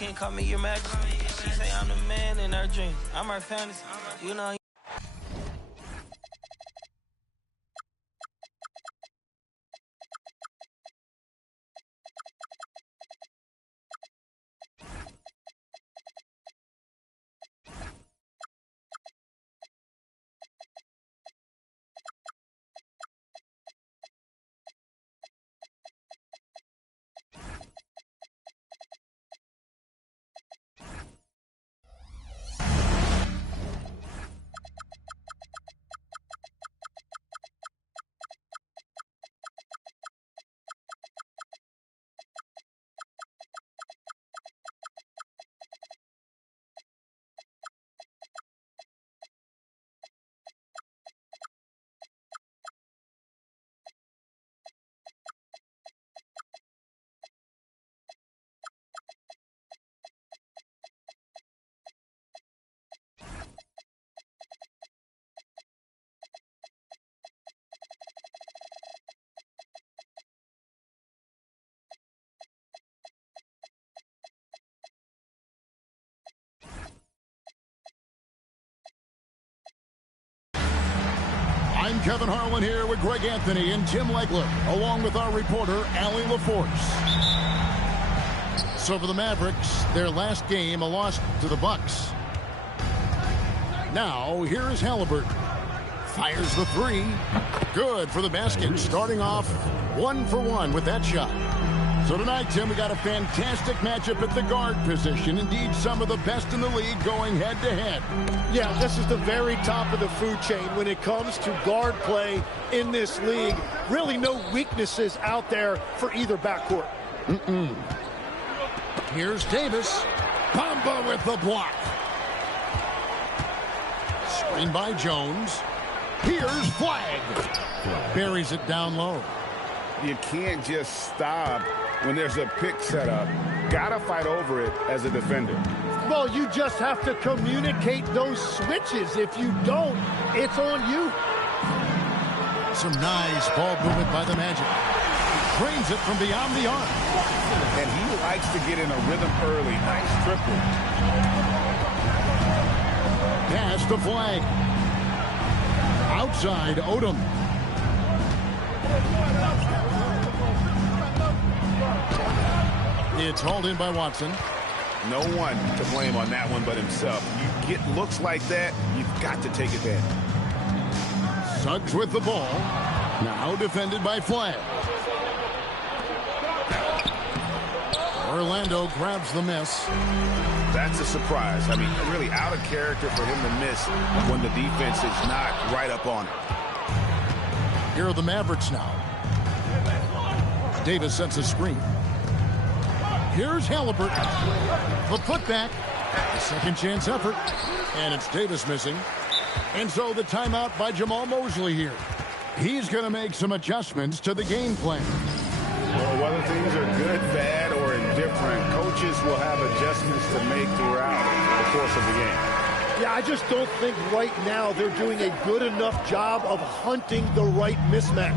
can't call me your magic. She say I'm the man in her dreams. I'm her fantasy. You know. I'm Kevin Harlan here with Greg Anthony and Tim Legler, along with our reporter, Allie LaForce. So for the Mavericks, their last game, a loss to the Bucks. Now, here is Halliburton. Fires the three. Good for the basket, starting off 1 for 1 with that shot. So tonight, Tim, we got a fantastic matchup at the guard position. Indeed, some of the best in the league going head-to-head. Yeah, this is the very top of the food chain when it comes to guard play in this league. Really no weaknesses out there for either backcourt. Here's Davis. Bamba with the block. Screen by Jones. Here's Flag. Buries it down low. You can't just stop when there's a pick set up. Gotta fight over it as a defender. Well, you just have to communicate those switches. If you don't, it's on you. Some nice ball movement by the Magic. Drains it from beyond the arc. And he likes to get in a rhythm early. Nice triple. Pass to Flag. Outside, Odom. It's hauled in by Watson. No one to blame on that one but himself. You get looks like that, you've got to take advantage. Suggs with the ball. Now defended by Flag. Orlando grabs the miss. That's a surprise. I mean, really out of character for him to miss when the defense is not right up on it. Here are the Mavericks now. Davis sets a screen. Here's Halliburton. The putback. Second chance effort. And it's Davis missing. And so the timeout by Jamal Mosley here. He's going to make some adjustments to the game plan. Well, whether things are good, bad, or indifferent, coaches will have adjustments to make throughout the course of the game. Yeah, I just don't think right now they're doing a good enough job of hunting the right mismatch.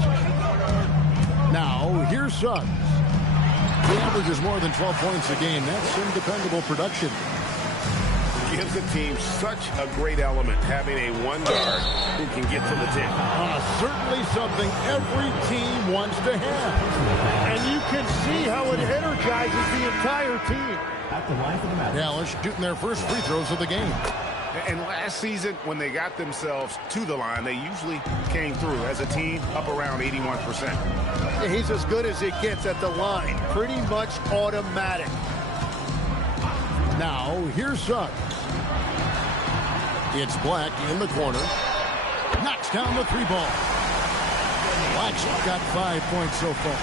Now, here's Suggs. He averages more than 12 points a game. That's some dependable production. Gives the team such a great element having a one guard who can get to the 10. Certainly something every team wants to have. And you can see how it energizes the entire team. Dallas shooting their first free throws of the game. And last season, when they got themselves to the line, they usually came through as a team up around 81%. He's as good as it gets at the line. Pretty much automatic. Now, here's Suggs. It's Black in the corner. Knocks down the three ball. Black's got 5 points so far.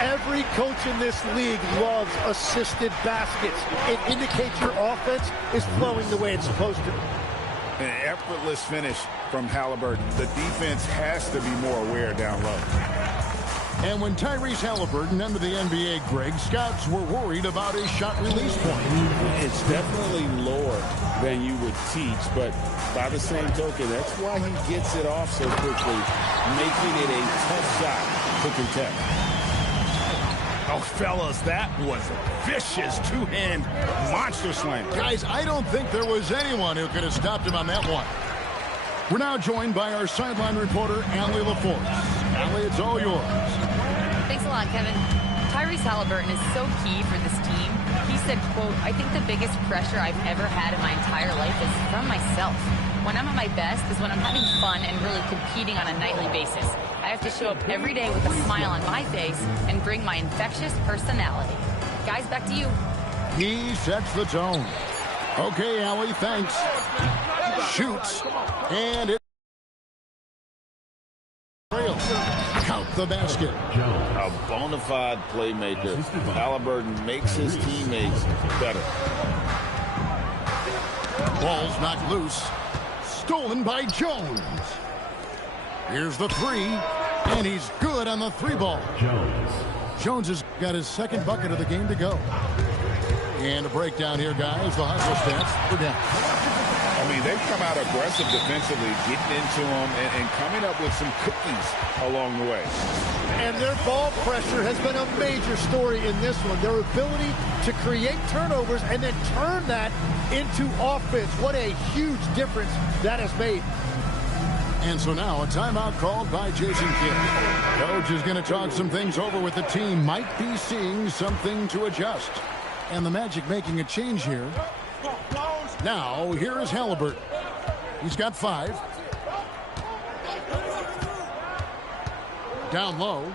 Every coach in this league loves assisted baskets. It indicates your offense is flowing the way it's supposed to. An effortless finish from Halliburton. The defense has to be more aware down low. And when Tyrese Halliburton entered the NBA, Greg, scouts were worried about his shot release point. It's definitely lower than you would teach, but by the same token, that's why he gets it off so quickly, making it a tough shot to contest. Oh, fellas, that was a vicious two-hand monster slam. Guys, I don't think there was anyone who could have stopped him on that one. We're now joined by our sideline reporter, Allie LaForce. Allie, it's all yours. Thanks a lot, Kevin. Tyrese Halliburton is so key for this team. He said, quote, "I think the biggest pressure I've ever had in my entire life is from myself. When I'm at my best is when I'm having fun and really competing on a nightly basis. I have to show up every day with a smile on my face and bring my infectious personality." Guys, back to you. He sets the tone. Okay, Allie, thanks. Shoots, and it count the basket. A bona fide playmaker. Halliburton makes his teammates better. Ball's knocked loose. Stolen by Jones. Here's the three, and he's good on the three ball. Jones has got his second bucket of the game to go. And a breakdown here, guys. The hustle stats for down. I mean, they've come out aggressive defensively, getting into them and coming up with some cookies along the way. And their ball pressure has been a major story in this one. Their ability to create turnovers and then turn that into offense. What a huge difference that has made. And so now a timeout called by Jason Kidd. Coach is going to talk some things over with the team. Might be seeing something to adjust. And the Magic making a change here. Now, here is Halliburton. He's got 5. Down low.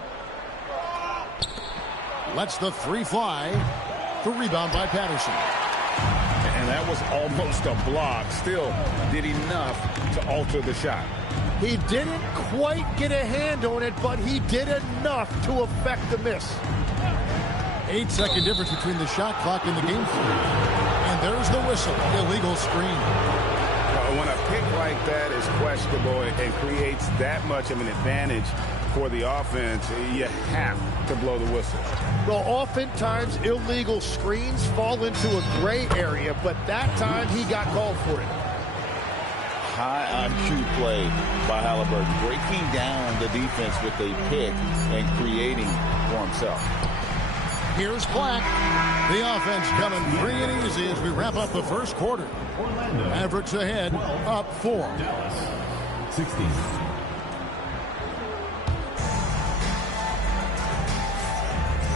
Lets the 3 fly. The rebound by Patterson. And that was almost a block. Still did enough to alter the shot. He didn't quite get a hand on it, but he did enough to affect the miss. 8-second difference between the shot clock and the game clock. And there's the whistle. Illegal screen. When a pick like that is questionable and creates that much of an advantage for the offense, you have to blow the whistle. Well, oftentimes illegal screens fall into a gray area, but that time he got called for it. High IQ play by Halliburton, breaking down the defense with a pick and creating for himself. Here's Black. The offense coming free and easy as we wrap up the first quarter. Mavericks ahead, up 4. Dallas, 16.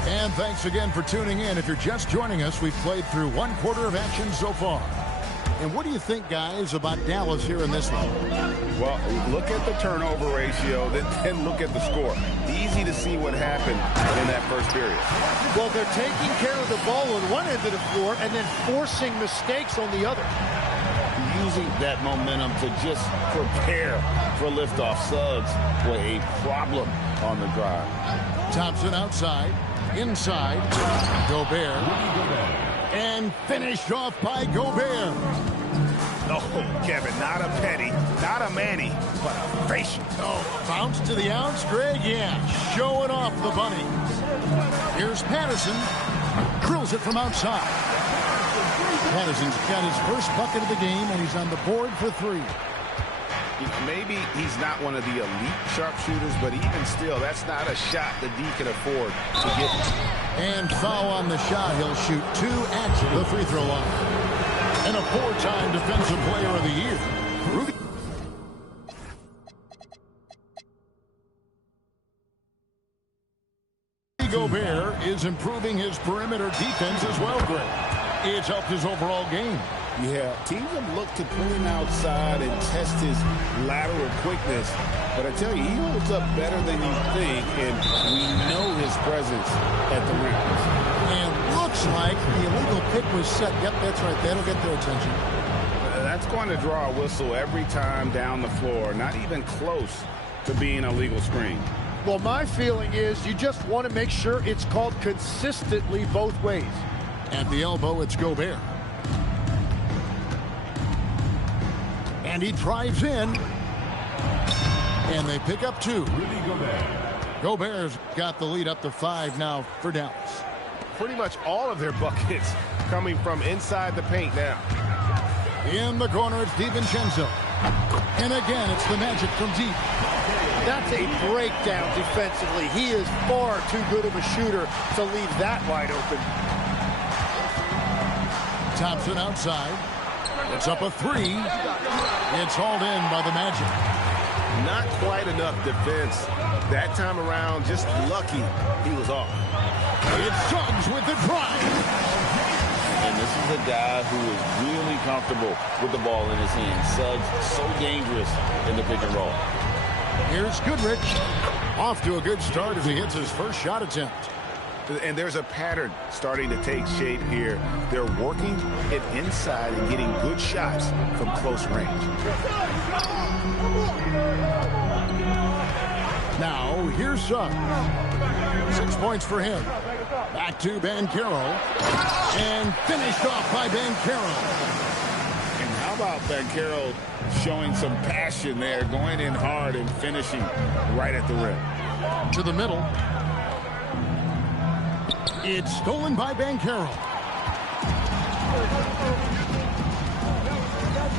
And thanks again for tuning in. If you're just joining us, we've played through 1 quarter of action so far. And what do you think, guys, about Dallas here in this one? Well, look at the turnover ratio, then look at the score. Easy to see what happened in that first period. Well, they're taking care of the ball on one end of the floor and then forcing mistakes on the other. Using that momentum to just prepare for liftoff. Suggs with a problem on the drive. Thompson outside, inside, Gobert. And finished off by Gobert. Oh, Kevin, not a Petty, not a Manny, but a facial. Oh, bounce to the outs, Greg. Yeah, showing off the bunny. Here's Patterson. Drills it from outside. Patterson's got his first bucket of the game, and he's on the board for 3. Maybe he's not one of the elite sharpshooters, but even still, that's not a shot that D can afford to get. And foul on the shot. He'll shoot 2 at the free throw line. And a 4-time defensive player of the year, Rudy Gobert is improving his perimeter defense as well, Greg. It's helped his overall game. Yeah, teams have looked to pull him outside and test his lateral quickness. But I tell you, he holds up better than you think, and we know his presence at the rim. And looks like the illegal pick was set. Yep, that's right. That'll get their attention. That's going to draw a whistle every time down the floor. Not even close to being a legal screen. Well, my feeling is you just want to make sure it's called consistently both ways. At the elbow, it's Gobert. And he drives in. And they pick up 2. Gobert's got the lead up to 5 now for Dallas. Pretty much all of their buckets coming from inside the paint now. In the corner, it's DiVincenzo. And again, it's the Magic from deep. That's a breakdown defensively. He is far too good of a shooter to leave that wide open. Thompson outside. It's up a three. It's hauled in by the Magic. Not quite enough defense. That time around, just lucky he was off. It's Suggs with the drive. And this is a guy who is really comfortable with the ball in his hand. Suggs, so dangerous in the pick and roll. Here's Goodrich. Off to a good start as he hits his first shot attempt. And there's a pattern starting to take shape here. They're working it inside and getting good shots from close range. Now, here's Suggs. 6 points for him. Back to Banchero. And finished off by Banchero. And how about Banchero showing some passion there, going in hard and finishing right at the rim. To the middle. It's stolen by Banchero.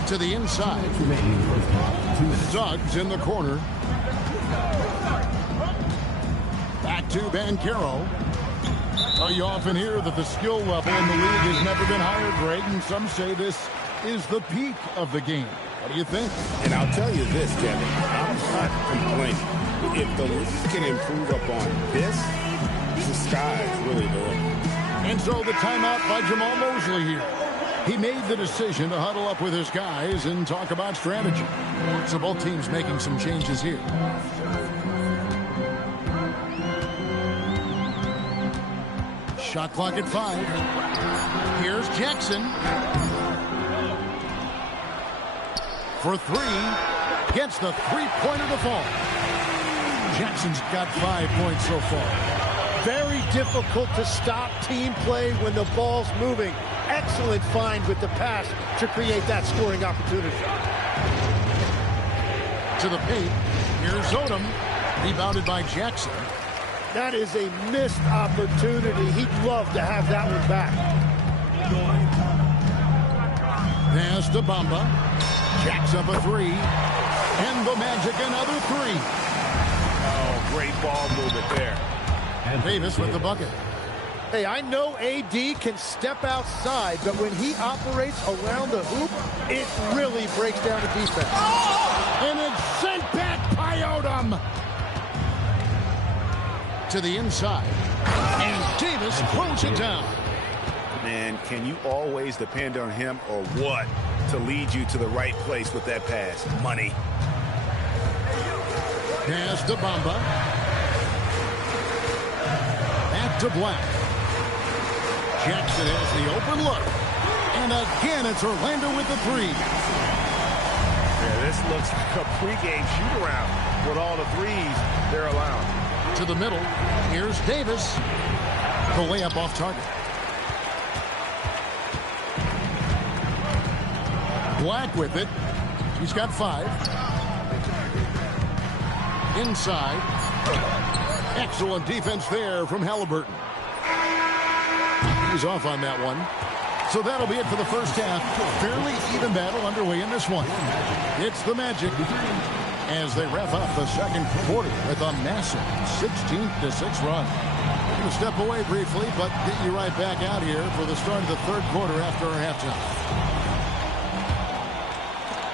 To the inside. Suggs in the corner. Back to Banchero. You often hear that the skill level in the league has never been higher, Greg, and some say this is the peak of the game. What do you think? And I'll tell you this, Kevin, I'm not complaining. If the league can improve upon this, the sky's really the limit. And so the timeout by Jamal Mosley here. He made the decision to huddle up with his guys and talk about strategy. So both teams making some changes here. Shot clock at 5. Here's Jackson. For 3. Gets the three-pointer to fall. Jackson's got 5 points so far. Very difficult to stop team play when the ball's moving. Excellent find with the pass to create that scoring opportunity. To the paint. Here's Odom. Rebounded by Jackson. That is a missed opportunity. He'd love to have that one back. Pass to Bamba. Jacks up a 3. And the Magic another 3. Oh, great ball movement there. Davis with the bucket. Hey, I know AD can step outside, but when he operates around the hoop, it really breaks down the defense. Oh! And it's sent back by Odom. To the inside. And Davis throws it down. Man, can you always depend on him or what to lead you to the right place with that pass? Money. Pass to Bamba. Back to Black. Jackson has the open look. And again, it's Orlando with the 3. Yeah, this looks like a pregame shoot-around with all the threes they're allowed. To the middle. Here's Davis. The layup off target. Black with it. He's got 5. Inside. Excellent defense there from Halliburton. He's off on that one. So that'll be it for the first half. Fairly even battle underway in this one. It's the Magic as they wrap up the second quarter with a massive 16-6 run. We're going to step away briefly, but get you right back out here for the start of the third quarter after our halftime.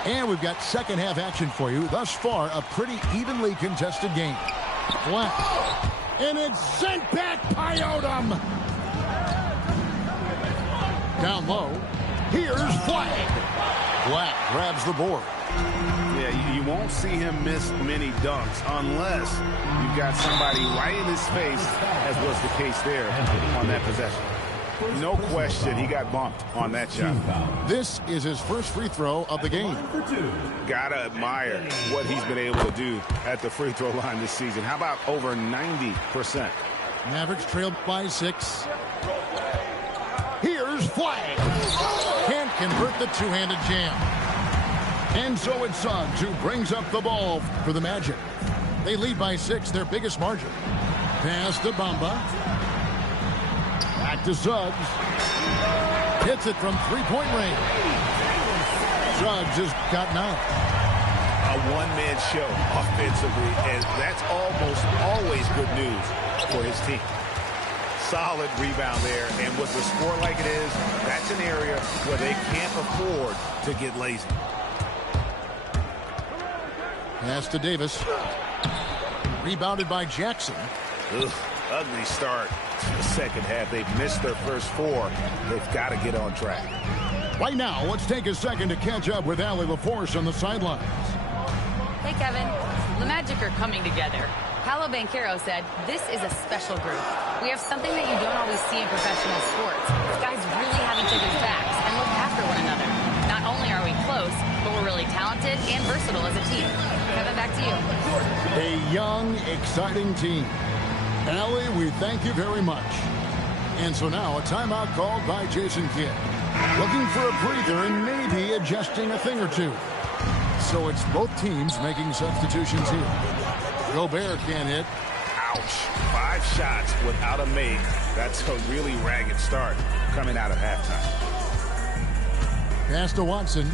And we've got second half action for you. Thus far, a pretty evenly contested game. Black. And it's sent back by Odom. Down low. Here's Flag. Black grabs the board. Yeah, you won't see him miss many dunks unless you've got somebody right in his face, as was the case there on that possession. No question, he got bumped on that shot. This is his first free throw of the game. Gotta admire what he's been able to do at the free throw line this season. How about over 90%? Mavericks trailed by 6. Here's Flag. Can't convert the two-handed jam. And so it's Suggs who brings up the ball for the Magic. They lead by 6, their biggest margin. Pass to Bamba. Back to Suggs. Hits it from three-point range. Suggs has got 9. a one-man show offensively, and that's almost always good news for his team. Solid rebound there, and with the score like it is, that's an area where they can't afford to get lazy. Pass to Davis. Rebounded by Jackson. Ugh, ugly start to the second half. They've missed their first four. They've got to get on track. Right now, let's take a second to catch up with Allie LaForce on the sidelines. Hey, Kevin. The Magic are coming together. Paolo Banchero said, "This is a special group. We have something that you don't always see in professional sports. These guys really have each other's backs and look after one another. Not only are we close, but we're really talented and versatile as a team." Kevin, back to you. A young, exciting team. Allie, we thank you very much. And so now a timeout called by Jason Kidd. Looking for a breather and maybe adjusting a thing or two. So it's both teams making substitutions here. Gobert can't hit. Ouch. 5 shots without a make. That's a really ragged start coming out of halftime. Pass to Watson.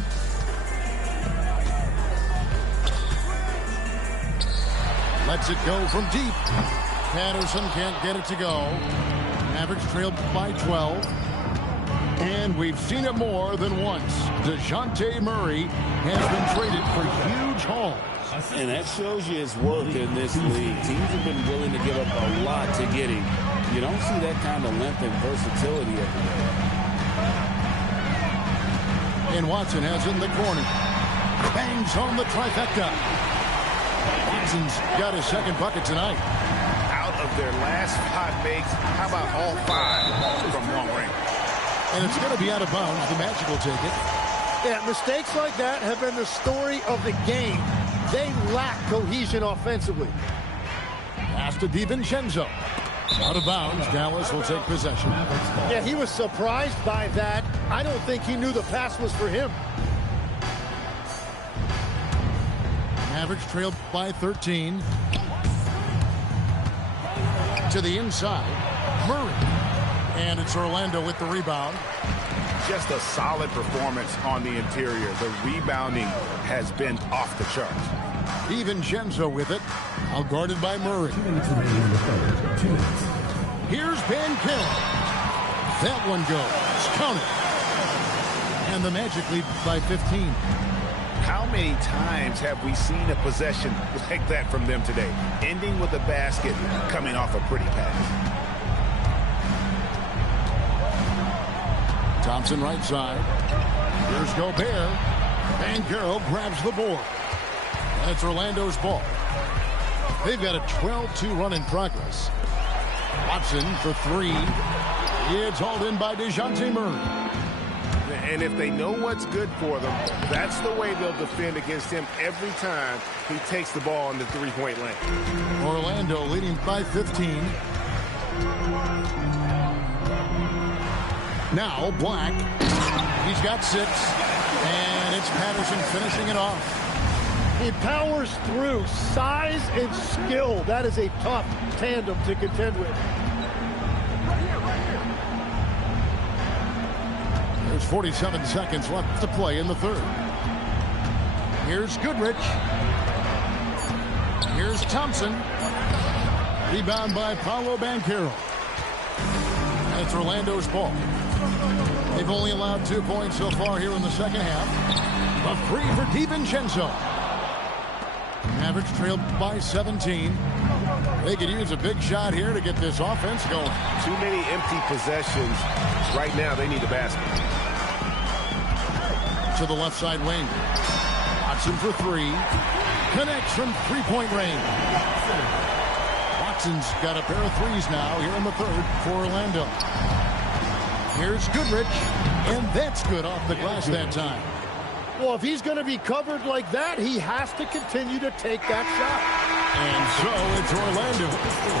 Lets it go from deep. Patterson can't get it to go. Mavericks trailed by 12. And we've seen it more than once. DeJounte Murray has been traded for huge hauls. And that shows you his work in this league. Teams have been willing to give up a lot to get him. You don't see that kind of length and versatility every day. And Watson has it in the corner. Bangs home the trifecta. Watson's got his second bucket tonight. Out of their last 5 makes, how about all 5 from long range? And it's going to be out of bounds. The Magic will take it. Yeah, mistakes like that have been the story of the game. They lack cohesion offensively. Pass to DiVincenzo. Out of bounds. Dallas will take possession. Yeah, he was surprised by that. I don't think he knew the pass was for him. Mavericks trailed by 13. To the inside. Murray. And it's Orlando with the rebound. Just a solid performance on the interior. The rebounding has been off the charts. DiVincenzo with it. Out guarded by Murray. Here's Banchero. That one goes. Count it. And the Magic lead by 15. How many times have we seen a possession like that from them today? Ending with a basket, coming off a pretty pass. Thompson right side. Here's Gobert. Banchero grabs the board. And it's Orlando's ball. They've got a 12-2 run in progress. Watson for 3. It's hauled in by DeJounte Murray. And if they know what's good for them, that's the way they'll defend against him every time he takes the ball in the three-point lane. Orlando leading by 15. Now Black. He's got 6. And it's Patterson finishing it off. He powers through. Size and skill. That is a tough tandem to contend with. There's 47 seconds left to play in the third. Here's Goodrich. Here's Thompson. Rebound by Paolo Banchero. It's Orlando's ball. They've only allowed 2 points so far here in the second half. A free for DiVincenzo. Mavericks trailed by 17. They could use a big shot here to get this offense going. Too many empty possessions. Right now, they need a basket. To the left side wing. Watson for 3. Connects from three-point range. Watson's got a pair of threes now here in the third for Orlando. Here's Goodrich. And that's good off the glass that time. Well, if he's going to be covered like that, he has to continue to take that shot. And so it's Orlando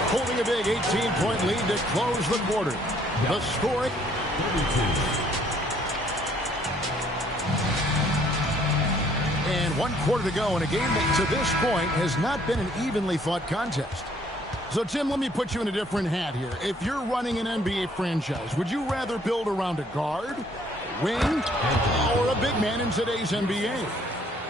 holding a big 18-point lead to close the quarter. The score. And 1 quarter to go in a game that to this point has not been an evenly fought contest. So, Tim, let me put you in a different hat here. If you're running an NBA franchise, would you rather build around a guard, wing, or a big man in today's NBA?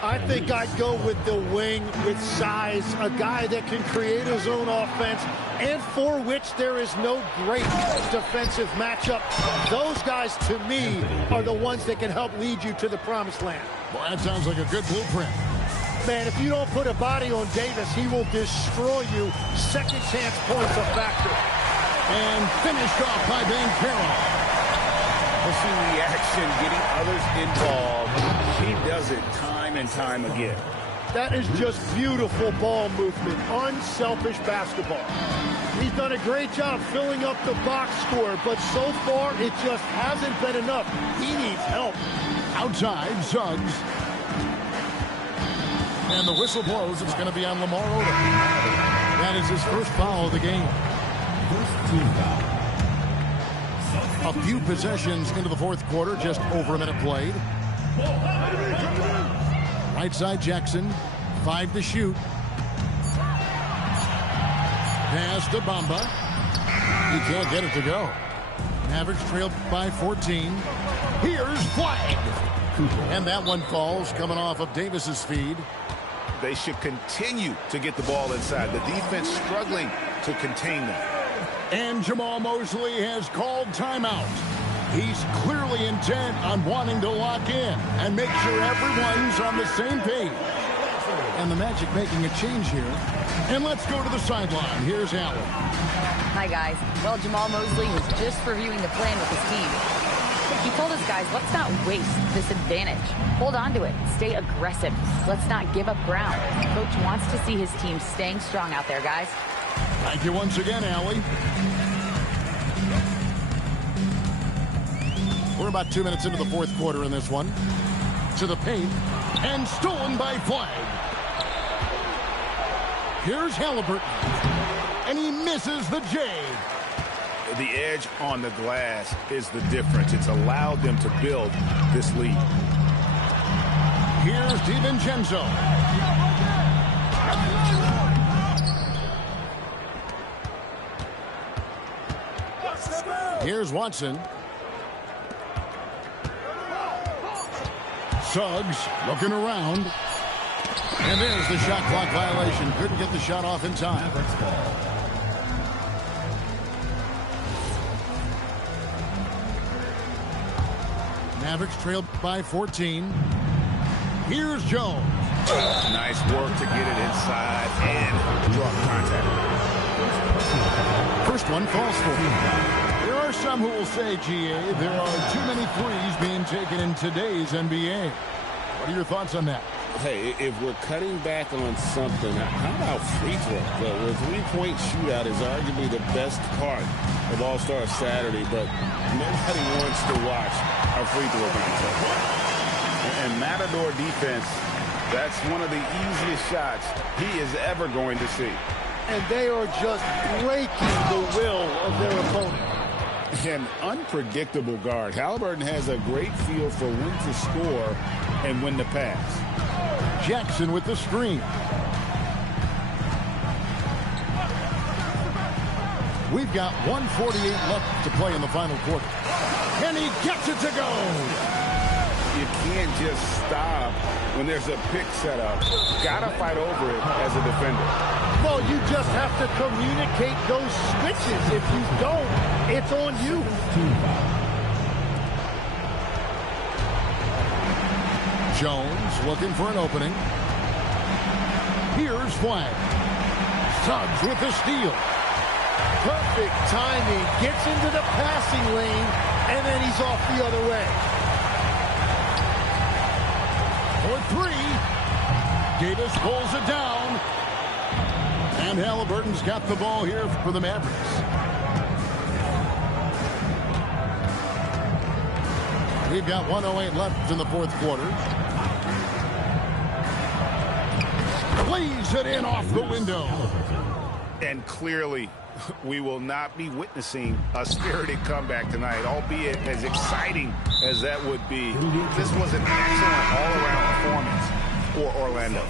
I think I'd go with the wing with size, a guy that can create his own offense and for which there is no great defensive matchup. Those guys, to me, are the ones that can help lead you to the promised land. Well, that sounds like a good blueprint. Man, if you don't put a body on Davis, he will destroy you. Second chance points a factor. And finished off by Banchero. Pushing the action, getting others involved. He does it time and time again. That is just beautiful ball movement, unselfish basketball. He's done a great job filling up the box score, but so far it just hasn't been enough. He needs help. Outside, Suggs. And the whistle blows. It's going to be on Lamar Odom. That is his first foul of the game. First team foul. A few possessions into the fourth quarter, just over a minute played. Right side, Jackson. 5 to shoot. Pass to Bamba. He can't get it to go. Mavericks trailed by 14. Here's flag. And that one falls, coming off of Davis's feed. They should continue to get the ball inside. The defense struggling to contain them. And Jamal Mosley has called timeout. He's clearly intent on wanting to lock in and make sure everyone's on the same page. And the Magic making a change here. And let's go to the sideline. Here's Allen. Hi, guys. Well, Jamal Mosley was just reviewing the plan with his team. He told us, guys, let's not waste this advantage. Hold on to it. Stay aggressive. Let's not give up ground. Coach wants to see his team staying strong out there, guys. Thank you once again, Allie. We're about 2 minutes into the fourth quarter in this one. To the paint. And stolen by Flag. Here's Halliburton. And he misses the J. The edge on the glass is the difference. It's allowed them to build this lead. Here's DiVincenzo. Here's Watson. Suggs looking around. And there's the shot clock violation. Couldn't get the shot off in time. Mavericks trailed by 14. Here's Jones. Nice work to get it inside and draw contact. First one falls for him. There are some who will say, GA, there are too many threes being taken in today's NBA. What are your thoughts on that? Hey, if we're cutting back on something, how about free throw? The three-point shootout is arguably the best part of All-Star Saturday, but nobody wants to watch our free throw contest. And Matador defense, that's one of the easiest shots he is ever going to see. And they are just breaking the will of their opponent. An unpredictable guard. Halliburton has a great feel for when to score and when to pass. Jackson with the screen. We've got 1:48 left to play in the final quarter. And he gets it to go. You can't just stop when there's a pick set up. Gotta fight over it as a defender. Well, you just have to communicate those switches. If you don't, it's on you. Jones looking for an opening. Here's Flag. Suggs with the steal. Perfect timing. Gets into the passing lane, and then he's off the other way. For three. Davis pulls it down. And Halliburton's got the ball here for the Mavericks. We've got 1:08 left in the fourth quarter. Plays it in off the window. And clearly, we will not be witnessing a spirited comeback tonight, albeit as exciting as that would be. This was an excellent all-around performance for Orlando.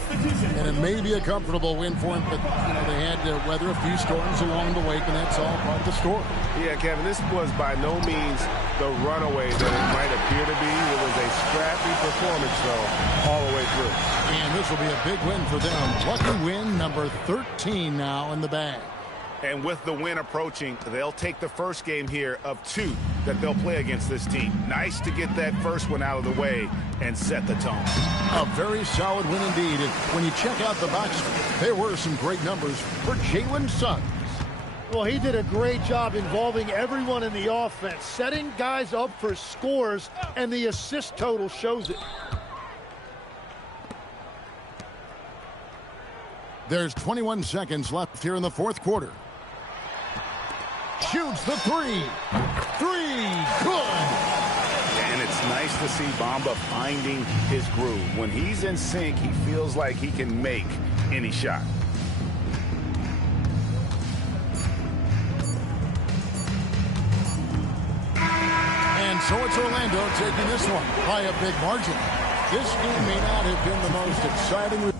And it may be a comfortable win for them, but they had to weather a few storms along the way, and that's all part of the story. Yeah, Kevin, this was by no means the runaway that it might appear to be. It was a scrappy performance, though, all the way through. And this will be a big win for them. Lucky win number 13 now in the bag. And with the win approaching, they'll take the first game here of 2 that they'll play against this team. Nice to get that first one out of the way and set the tone. A very solid win indeed. And when you check out the box score, there were some great numbers for Jalen Suggs. Well, he did a great job involving everyone in the offense, setting guys up for scores, and the assist total shows it. There's 21 seconds left here in the fourth quarter. Shoots the 3. 3, good. And it's nice to see Bamba finding his groove. When he's in sync, he feels like he can make any shot. And so it's Orlando taking this one by a big margin. This game may not have been the most exciting